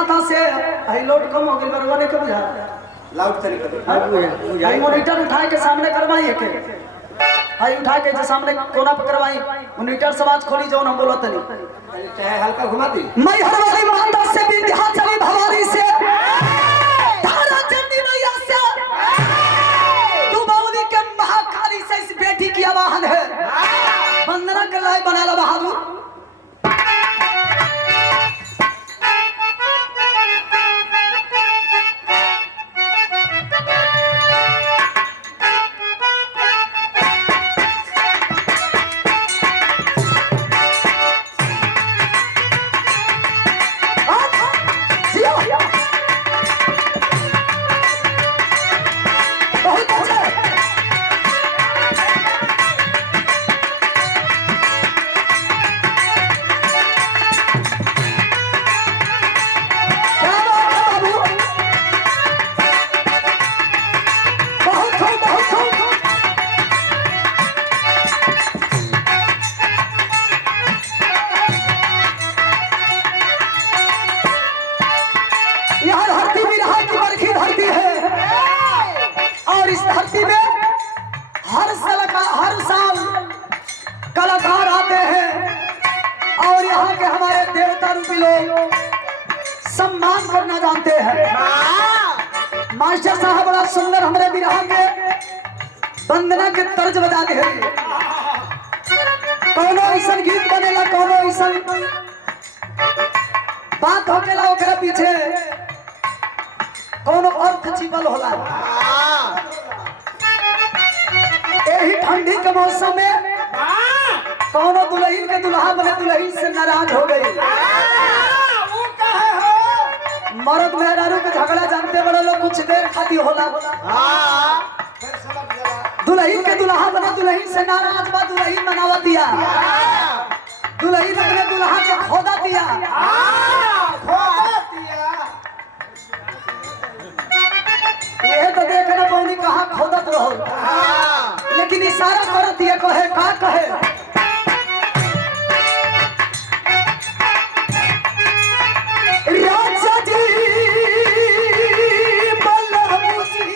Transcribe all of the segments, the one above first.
माता से आई लोड कम हो गई बरवाने के बुझा लाउड तरीके आई मॉनिटर उठाए के सामने करवाई के आई उठा के जो सामने कोना पर करवाई मॉनिटर से आवाज खोली जो हम बोलत नहीं चाहे हल्का घुमा दी मैं हर वाली माता से विंध्याचली भवानी से तारा चंडी मैया से तू बावली के महाकाली से इस बेटी की आवाहन है वंदना कर लाए बना ला बहादुर हर साल कलाकार आते हैं और यहाँ के हमारे देवता रूपी लोग सम्मान करना जानते हैं। मास्टर साहब बड़ा सुंदर हमारे विरह के वंदना के तर्ज बजाते हैं। कौनो ऐसा गीत बनेला कौनो ऐसा बात होकेला ओकरा पीछे कौनो अर्थ छिपल होला। यही ठंडी के मौसम में कौनो दुल्हन के दुल्हा बने दुल्हन से नाराज हो गई। मर्द मेहरारू के झगड़ा जानते बड़े लोग कुछ देर खातिर होला। दुल्हन के दुल्हा बने दुल्हन से नाराज बा दुल्हन मनावा दिया दुल्हन अपने दुल्हा के खोदा दिया। ये तो देखना पौनी कहाँ खोदत रहो लेकिन इशारा करत ये कहे का कहे राजा जी बल्लभ जी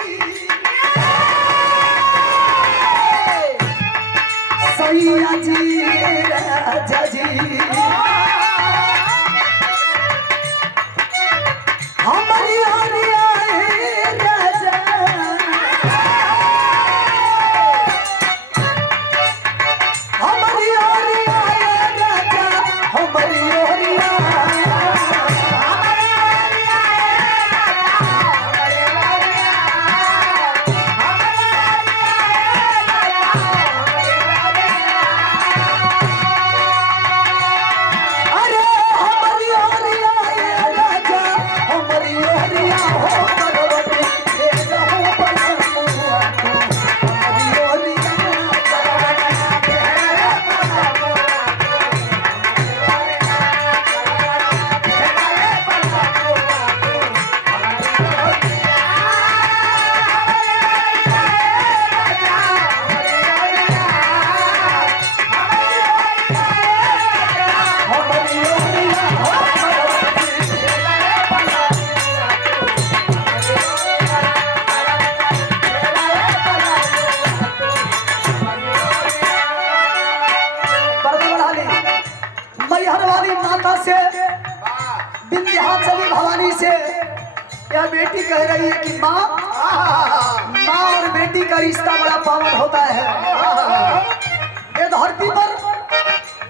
सैया जी राजा जी हमारी से विंध्याचली भवानी से यह बेटी कह रही है कि माँ और बेटी का रिश्ता बड़ा पावन होता है। ये धरती पर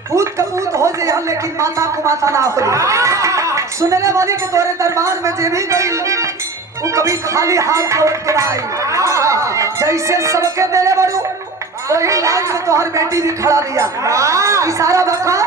पूत कपूत हो जाए लेकिन माता को माता ना हो। सुनने वाली के तोरे दरबार में जे भी गई वो कभी खाली हाथ लौट के आई। जैसे सबके मेरे बड़ू वही लाइन में तोहर बेटी भी खड़ा दिया। इशारा बका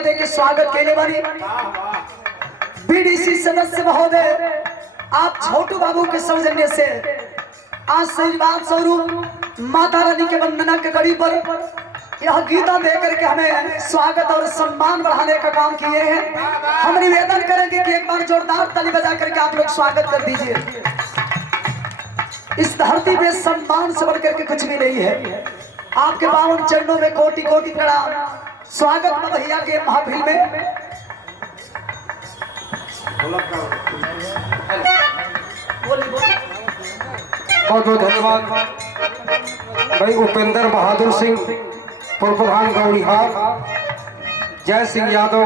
रुपया दे के स्वागत के लिए बनी बीडीसी सदस्य महोदय आप छोटू बाबू के सौजन्य से आशीर्वाद स्वरूप माता रानी के वंदना के घड़ी पर यह गीता दे करके हमें स्वागत और सम्मान बढ़ाने का काम किए हैं। हम निवेदन करेंगे कि एक बार जोरदार ताली बजा करके आप लोग स्वागत कर दीजिए। इस धरती पे सम्मान से बढ़ करके कुछ भी नहीं है। आपके पावन चरणों में कोटि कोटि प्रणाम। स्वागत भैया के महफिल में। बहुत बहुत धन्यवाद भाई उपेंद्र बहादुर सिंह पूर्व प्रधान गौड़ीहार, जय सिंह यादव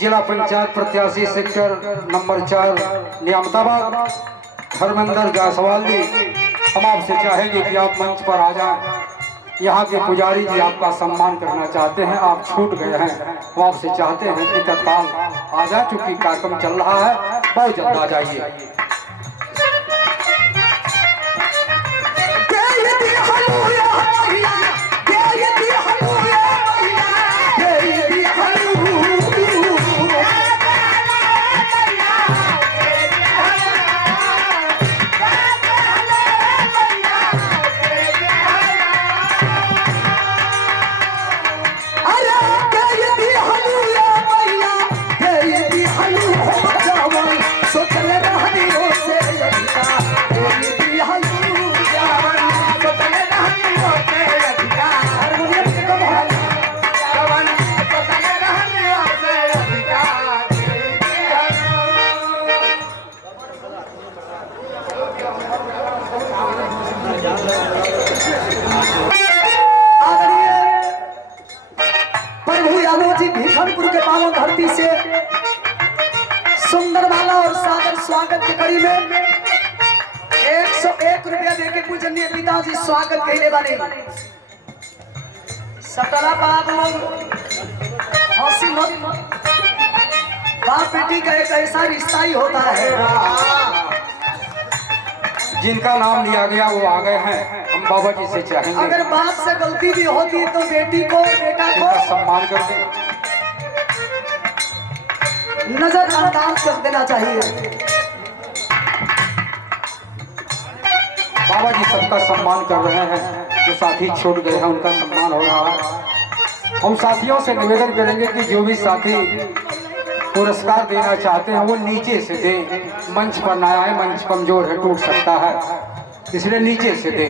जिला पंचायत प्रत्याशी सेक्टर नंबर 4 नियामताबाद, धर्मेंद्र जायसवाल जी। हम आपसे चाहेंगे कि आप मंच पर आ जाएं। यहाँ के पुजारी जी आपका सम्मान करना चाहते हैं, आप छूट गए हैं। हम आपसे चाहते हैं कि तत्काल आ जाए, चूंकि कार्यक्रम चल रहा है, बहुत जल्द आ जाइए। भीखनपुर के पावन धरती से सुंदर माला और सादर स्वागत के कड़ी में 101 रुपया देके पूजनीय पिताजी स्वागत कहने वाले सटला बाबू हंसी मत। बाप बेटी का एक ऐसा रिश्ता ही होता है। जिनका नाम लिया गया वो आ गए हैं। हम बाबा जी से चाहेंगे अगर बाप से गलती भी होती है तो बेटी को बेटा को सम्मान कर दें, नजरअंदाज कर देना चाहिए। बाबा जी सबका सम्मान कर रहे हैं। जो साथी छूट गए हैं उनका सम्मान हो रहा है। हम साथियों से निवेदन करेंगे कि जो भी साथी पुरस्कार देना चाहते हैं वो नीचे से दें, मंच पर ना आए। मंच कमजोर है, टूट सकता है, इसलिए नीचे से दें।